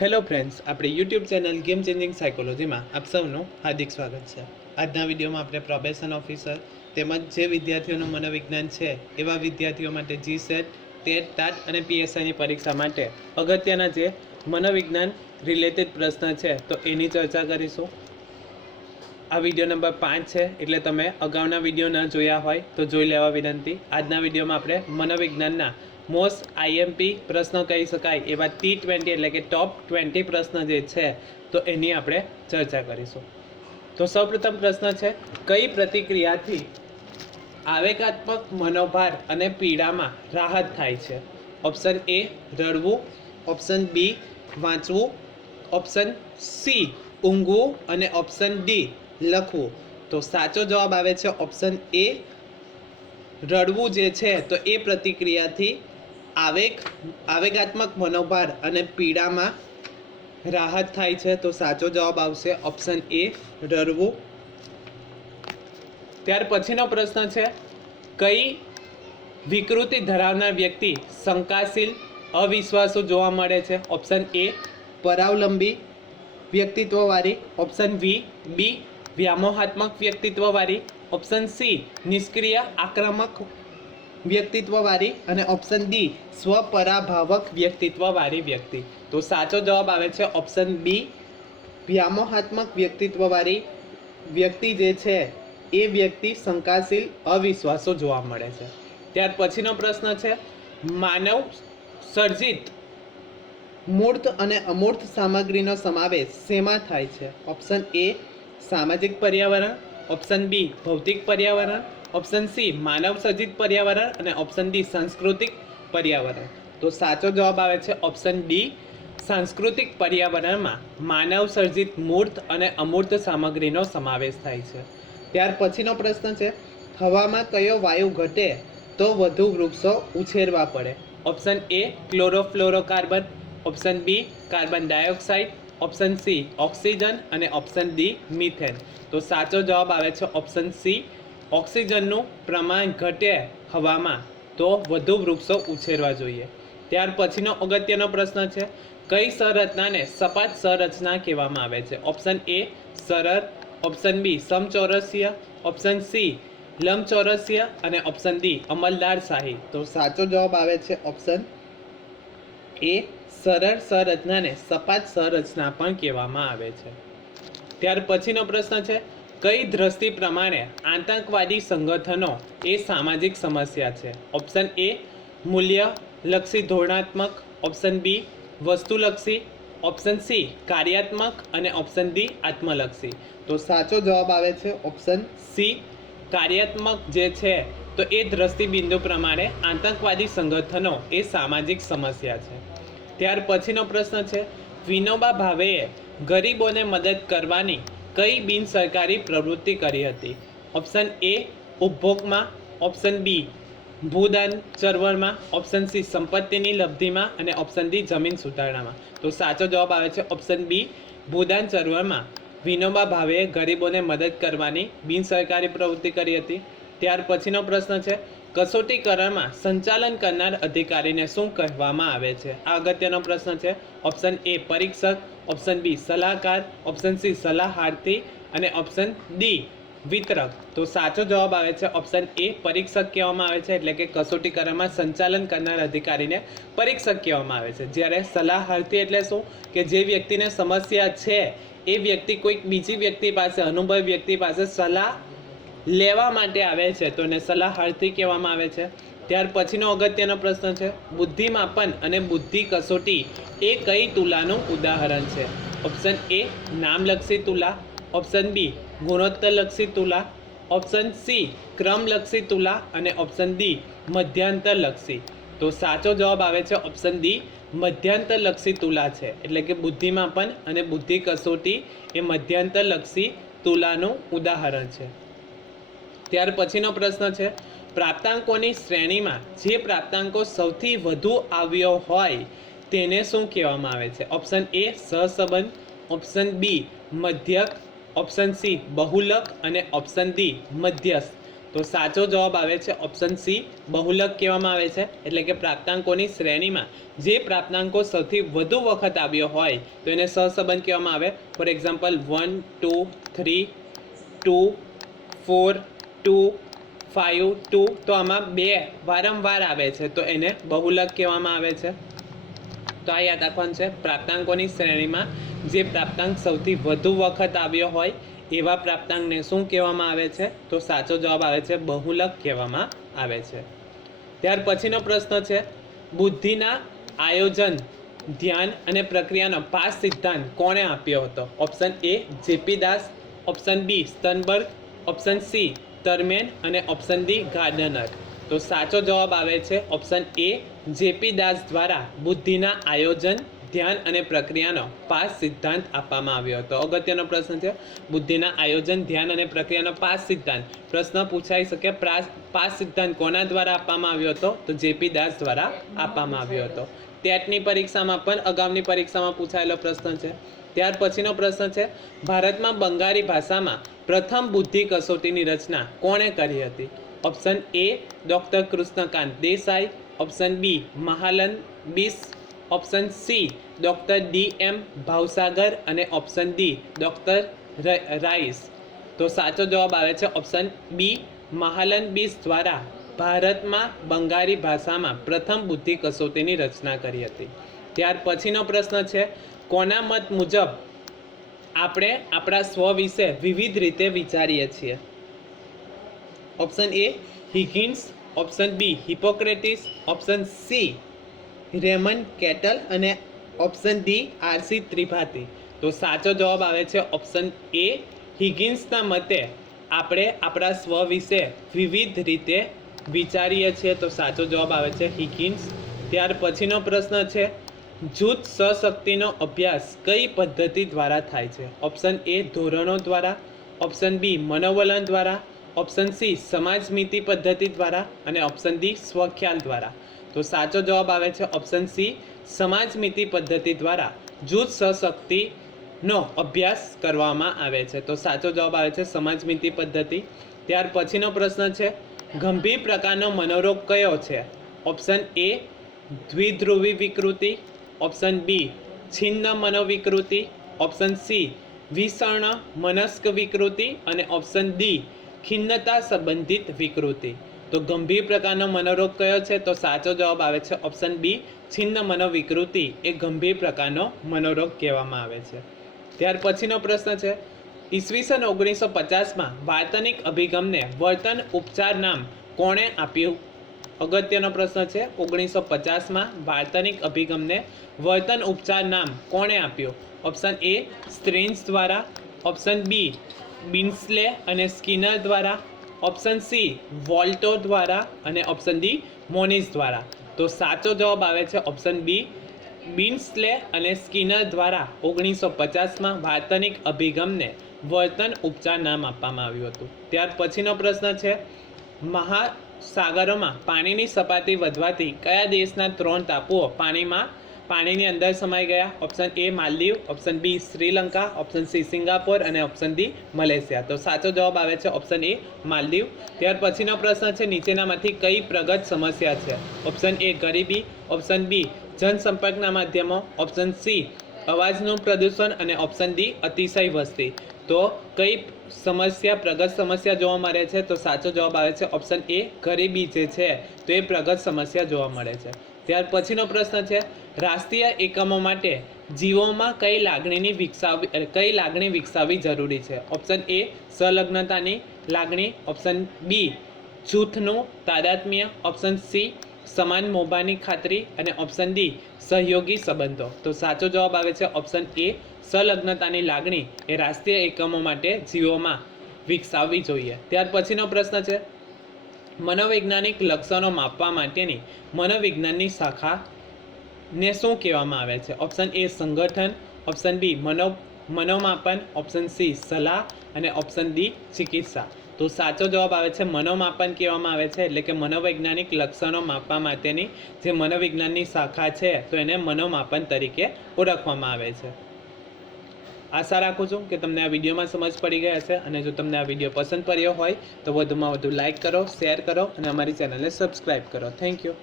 Hello friends આપણી YouTube channel game changing સાયકોલોજીમાં આપ સૌનું હાર્દિક સ્વાગત છે. આજના વિડીયોમાં આપણે પ્રોબેશન ઓફિસર તેમજ જે વિદ્યાર્થીઓનું મનોવિજ્ઞાન છે, એવા વિદ્યાર્થીઓ માટે જી સેટ ટેટ ટાટ અને પીએસઆઈની પરીક્ષા માટે અગત્યના જે મનોવિજ્ઞાન રિલેટેડ પ્રશ્ન છે, તો એની ચર્ચા કરીશું. આ વીડિયો નંબર પાંચ છે, એટલે તમે અગાઉના વીડિયો ન જોયા હોય તો જોઈ લેવા વિનંતી. આજના વિડીયોમાં આપણે મનોવિજ્ઞાનના મોસ્ટ આઈએમપી પ્રશ્નો કહી શકાય. એવા ટી ટ્વેન્ટી એટલે કે ટોપ ટ્વેન્ટી પ્રશ્ન જે છે, તો એની આપણે ચર્ચા કરીશું. તો સૌપ્રથમ પ્રશ્ન છે, કઈ પ્રતિક્રિયાથી આવેગાત્મક મનોભાર અને પીડામાં રાહત થાય છે? ઓપ્શન એ, રડવું. ઓપ્શન બી, વાંચવું. ઓપ્શન સી, ઊંઘવું. અને ઓપ્શન ડી, લખવું. તો સાચો જવાબ આવે છે ઓપ્શન એ, રડવું જે છે, તો એ પ્રતિક્રિયાથી આવેગ, આવેગાત્મક મનોભાર અને પીડામાં રાહત થાય છે, તો સાચો જવાબ આવશે ઓપ્શન એ રડવું. ત્યાર પછીનો પ્રશ્ન છે, કઈ વિકૃતિ ધરાવનાર વ્યક્તિ શંકાશીલ, અવિશ્વાસુ જોવા મળે છે? ઓપ્શન એ પરાવલંબી વ્યક્તિત્વવાળી. ઓપ્શન વી બી, વ્યામોહાત્મક વ્યક્તિત્વવાળી. ઓપ્શન સી નિષ્ક્રિય, આક્રમક વ્યક્તિત્વવાળી અને ઓપ્શન ડી સ્વપરાભાવક વ્યક્તિત્વવાળી વ્યક્તિ. તો સાચો જવાબ આવે છે ઓપ્શન બી વ્યામોહાત્મક વ્યક્તિત્વવાળી વ્યક્તિ જે છે, એ વ્યક્તિ શંકાશીલ, અવિશ્વાસો જોવા મળે છે. ત્યાર પછીનો પ્રશ્ન છે, માનવ સર્જિત મૂર્ત અને અમૂર્ત સામગ્રીનો સમાવેશ શેમાં થાય છે? ઓપ્શન એ સામાજિક પર્યાવરણ ઓપ્શન બી ભૌતિક પર્યાવરણ. ઓપ્શન સી માનવ સર્જિત પર્યાવરણ. અને ઓપ્શન ડી સાંસ્કૃતિક પર્યાવરણ. તો સાચો જવાબ આવે છે ઓપ્શન ડી સાંસ્કૃતિક પર્યાવરણમાં માનવ સર્જિત મૂર્ત અને અમૂર્ત સામગ્રીનો સમાવેશ થાય છે. ત્યાર પછીનો પ્રશ્ન છે, હવામાં કયો વાયુ ઘટે તો વધુ વૃક્ષો ઉછેરવા પડે? Option A chlorofluorocarbon. Option B carbon dioxide. Option C, oxygen અને ઓપ્શન ડી, મિથેન. તો સાચો જવાબ આવે છે ઓપ્શન સી, ઓક્સિજનનું પ્રમાણ ઘટે હવામાં. તો વધુ વૃક્ષો ઉછેરવા જોઈએ. ત્યાર પછીનો અગત્યનો પ્રશ્ન છે, કઈ સંરચનાને સપાટ સંરચના કહેવામાં આવે છે? ઓપ્શન એ, સરળ. ઓપ્શન બી, સમચોરસીય. ઓપ્શન સી, લંબચોરસીય. અને ઓપ્શન ડી, અમલદાર શાહી. તો સાચો જવાબ આવે છે ઓપ્શન એ સરળ સંરચનાને સપાટ સંરચના પણ કહેવામાં આવે છે. ત્યાર પછીનો પ્રશ્ન છે, કઈ દ્રષ્ટિ પ્રમાણે આતંકવાદી સંગઠનો એ સામાજિક સમસ્યા છે? ઓપ્શન એ, મૂલ્યલક્ષી ધોરણાત્મક. ઓપ્શન બી, વસ્તુલક્ષી. ઓપ્શન સી, કાર્યાત્મક. અને ઓપ્શન ડી, આત્મલક્ષી. તો સાચો જવાબ આવે છે ઓપ્શન સી, કાર્યાત્મક જે છે, તો એ દ્રષ્ટિબિંદુ પ્રમાણે આતંકવાદી સંગઠનો એ સામાજિક સમસ્યા છે. ત્યાર પછીનો પ્રશ્ન છે, વિનોબા ભાવેએ ગરીબોને મદદ કરવાની કઈ બિન સરકારી પ્રવૃત્તિ કરી હતી? ઓપ્શન એ ઉપભોગમાં. ઓપ્શન બી ભૂદાન ચળવળમાં. ઓપ્શન સી સંપત્તિની લબ્ધિમાં. અને ઓપ્શન ડી જમીન સુધારણામાં. તો સાચો જવાબ આવે છે ઓપ્શન બી ભૂદાન ચળવળમાં. વિનોબા ભાવેએ ગરીબોને મદદ કરવાની બિન સરકારી પ્રવૃત્તિ કરી હતી. ત્યાર પછીનો પ્રશ્ન છે કસોટીકરણમાં સંચાલન કરનાર અધિકારીને શું કહેવામાં આવે છે? આ અગત્યનો પ્રશ્ન છે. ઓપ્શન એ પરીક્ષક. ઓપ્શન બી સલાહકાર. ઓપ્શન સી સલાહાર્થી અને ઓપ્શન ડી વિતરક. તો સાચો જવાબ આવે છે ઓપ્શન એ પરીક્ષક કહેવામાં આવે છે. એટલે કે કસોટી કસોટીકરણમાં સંચાલન કરનાર અધિકારીને પરીક્ષક કહેવામાં આવે છે. જ્યારે સલાહાર્થી એટલે શું? કે જે વ્યક્તિને સમસ્યા છે, એ વ્યક્તિ કોઈક બીજી વ્યક્તિ પાસે, અનુભવી વ્યક્તિ પાસે સલાહ લેવા માટે આવે છે. તો એને સલાહાર્થી કહેવામાં આવે છે. ત્યાર પછીનો અગત્યનો પ્રશ્ન છે, બુદ્ધિમાપન અને બુદ્ધિ કસોટી એ કઈ તુલાનું ઉદાહરણ છે? ઓપ્શન એ નામલક્ષી તુલા. ઓપ્શન બી ગુણોત્તરલક્ષી તુલા. ઓપ્શન સી ક્રમલક્ષી તુલા. અને ઓપ્શન ડી મધ્યાંતરલક્ષી. તો સાચો જવાબ આવે છે ઓપ્શન ડી મધ્યાંતરલક્ષી તુલા છે. એટલે કે બુદ્ધિમાપન અને બુદ્ધિ કસોટી એ મધ્યાંતરલક્ષી તુલાનું ઉદાહરણ છે. ત્યાર પછીનો પ્રશ્ન છે, પ્રાપ્તાંકોની શ્રેણીમાં જે પ્રાપ્તાંકો સૌથી વધુ આવ્યો હોય તેને શું કહેવામાં આવે છે? ઓપ્શન એ સહસંબંધ. ઓપ્શન બી મધ્યક. ઓપ્શન સી બહુલક. અને ઓપ્શન ડી મધ્યસ્થ. તો સાચો જવાબ આવે છે ઓપ્શન સી બહુલક કહેવામાં આવે છે. એટલે કે પ્રાપ્તાંકોની શ્રેણીમાં જે પ્રાપ્તાંકો સૌથી વધુ વખત આવ્યો હોય તો એને સહસંબંધ કહેવામાં આવે. For example one two three two four two five two, તો આમાં બે વારંવાર આવે છે. તો એને બહુલક કહેવામાં આવે છે. તો આ યાદ રાખવાનું છે, પ્રાપ્તાંકોની શ્રેણીમાં જે પ્રાપ્તાંક સૌથી વધુ વખત આવ્યો હોય, એવા પ્રાપ્તાંકને શું કહેવામાં આવે છે? તો સાચો જવાબ આવે છે, બહુલક કહેવામાં આવે છે. ત્યાર પછીનો પ્રશ્ન છે, બુદ્ધિના આયોજન, ધ્યાન અને પ્રક્રિયાનો પાસ સિદ્ધાંત કોણે આપ્યો હતો? Option A JP Das option B Sternberg option C Terman અને ઓપ્શન ડી ગાર્ડનર તો સાચો જવાબ આવે છે ઓપ્શન એ જેપી દાસ દ્વારા બુદ્ધિના આયોજન, ધ્યાન અને પ્રક્રિયાનો પાસ સિદ્ધાંત આપવામાં આવ્યો હતો. અગત્યનો પ્રશ્ન છે, બુદ્ધિના આયોજન, ધ્યાન અને પ્રક્રિયાનો પાસ સિદ્ધાંત. પ્રશ્ન પૂછાઈ શકે પાસ સિદ્ધાંત કોના દ્વારા આપવામાં આવ્યો હતો? તો જેપી દાસ દ્વારા આપવામાં આવ્યો હતો. ટેટની પરીક્ષામાં પણ, અગાઉની પરીક્ષામાં પૂછાયેલો પ્રશ્ન છે. ત્યાર પછીનો પ્રશ્ન છે, ભારતમાં બંગાળી ભાષામાં પ્રથમ બુદ્ધિ કસોટીની રચના કોણે કરી હતી? Option A doctor Krishnakant Desai option B Mahalanobis option C doctor D M Bhavsagar અને ઓપ્શન ડી ડૉક્ટર રાઈસ તો સાચો જવાબ આવે છે ઓપ્શન બી મહાલન બીસ દ્વારા ભારતમાં બંગાળી ભાષામાં પ્રથમ બુદ્ધિ કસોટીની રચના કરી હતી. ત્યાર પછીનો પ્રશ્ન છે, કોના મત મુજબ આપણે આપણા સ્વ વિશે વિવિધ રીતે વિચારીએ છીએ. Option A Higgins option B Hippocrates option C Raymond Cattell અને ઓપ્શન ડી આરસી ત્રિપાઠી તો સાચો જવાબ આવે છે ઓપ્શન એ હિગિન્સના મતે આપણે આપણા સ્વ વિશે વિવિધ રીતે વિચારીએ છીએ. તો સાચો જવાબ આવે છે હિગિન્સ ત્યાર પછીનો પ્રશ્ન છે જૂથ સશક્તિનો અભ્યાસ કઈ પદ્ધતિ દ્વારા થાય છે? ઓપ્શન એ ધોરણો દ્વારા. ઓપ્શન બી મનોવલન દ્વારા. ઓપ્શન સી સમાજમિતિ પદ્ધતિ દ્વારા. અને ઓપ્શન ડી સ્વખ્યાલ દ્વારા. તો સાચો જવાબ આવે છે ઓપ્શન સી સમાજમિતિ પદ્ધતિ દ્વારા. જૂથ સશક્તિનો અભ્યાસ કરવામાં આવે છે. તો સાચો જવાબ આવે છે સમાજમિતિ પદ્ધતિ. ત્યાર પછીનો પ્રશ્ન છે, ગંભીર પ્રકારનો મનોરોગ કયો છે? ઓપ્શન એ દ્વિધ્રુવી વિકૃતિ. ઓપ્શન બી છિન્ન મનોવિકૃતિ. ઓપ્શન સી વિષણ મનસ્ક વિકૃતિ. અને ઓપ્શન ડી ખિન્નતા સંબંધિત વિકૃતિ. તો ગંભીર પ્રકારનો મનોરોગ કયો છે? તો સાચો જવાબ આવે છે ઓપ્શન બી છિન્ન મનોવિકૃતિ. એ ગંભીર પ્રકારનો મનોરોગ કહેવામાં આવે છે. ત્યાર પછીનો પ્રશ્ન છે. ઈસવીસન ઓગણીસો પચાસમાં વાર્તનિક અભિગમને વર્તન ઉપચાર નામ કોણે આપ્યું? અગત્યનો પ્રશ્ન છે ઓગણીસો પચાસમાં વાર્તનિક અભિગમને વર્તન ઉપચાર નામ કોણે આપ્યું? ઓપ્શન એ સ્ટ્રેન્જ દ્વારા. ઓપ્શન બી બિન્સલે અને સ્કિનર દ્વારા. ઓપ્શન સી વોલ્ટો દ્વારા અને ઓપ્શન ડી મોનિસ દ્વારા. તો સાચો જવાબ આવે છે ઓપ્શન બી બિન્સલે અને સ્કિનર દ્વારા. ઓગણીસો પચાસમાં વાર્તનિક અભિગમને વર્તન ઉપચાર નામ આપવામાં આવ્યું હતું. ત્યાર પછીનો પ્રશ્ન છે મહાસાગરોમાં પાણીની સપાટી વધવાથી કયા દેશના ત્રણ ટાપુઓ પાણીમાં, પાણીની અંદર સમાઈ ગયા? Option A Maldives. Option B Sri Lanka. Option C Singapore. અને ઓપ્શન ડી મલેશિયા. તો સાચો જવાબ આવે છે ઓપ્શન એ માલદીવ. ત્યાર પછીનો પ્રશ્ન છે, નીચેનામાંથી કઈ પ્રગત સમસ્યા છે? ઓપ્શન એ ગરીબી. ઓપ્શન બી જનસંપર્કના માધ્યમો. ઓપ્શન સી અવાજનું પ્રદૂષણ. અને ઓપ્શન ડી અતિશય વસ્તી. તો કઈ સમસ્યા, પ્રગત સમસ્યા જોવા મળે છે? તો સાચો જવાબ આવે છે ઓપ્શન એ ગરીબી જે છે, તો એ પ્રગત સમસ્યા જોવા મળે છે. ત્યાર પછીનો પ્રશ્ન છે, રાષ્ટ્રીય એકમો માટે જીવોમાં કઈ લાગણીની વિકસાવવી કઈ લાગણી વિકસાવવી જરૂરી છે? ઓપ્શન એ સંલગ્નતાની લાગણી ઓપ્શન બી જૂથનું તાદાત્મ્ય ઓપ્શન સી સમાન મોભાની ખાતરી અને ઓપ્શન ડી સહયોગી સંબંધો. તો સાચો જવાબ આવે છે ઓપ્શન એ સંલગ્નતાની લાગણી એ રાષ્ટ્રીય એકમો માટે જીવોમાં વિકસાવવી જોઈએ. ત્યાર પછીનો પ્રશ્ન છે, મનોવૈજ્ઞાનિક લક્ષણો માપવા માટેની મનોવિજ્ઞાનની શાખા ને શું કહેવામાં આવે છે? ઓપ્શન એ સંગઠન ઓપ્શન બી મનો, મનોમાપન ઓપ્શન સી સલાહ, અને ઓપ્શન ડી ચિકિત્સા. તો સાચો જવાબ આવે છે મનોમાપન કહેવામાં આવે છે, એટલે કે મનોવૈજ્ઞાનિક લક્ષણો માપવા માટેની જે મનોવિજ્ઞાનની શાખા છે, તો એને મનોમાપન તરીકે ઓળખવામાં આવે છે. આશા રાખું છું કે તમને આ વિડીયોમાં સમજ પડી ગઈ હશે અને જો તમને આ વીડિયો પસંદ પડ્યો હોય તો વધુમાં વધુ લાઇક કરો, શેર કરો અને અમારી ચેનલને સબસ્ક્રાઈબ કરો. Thank you.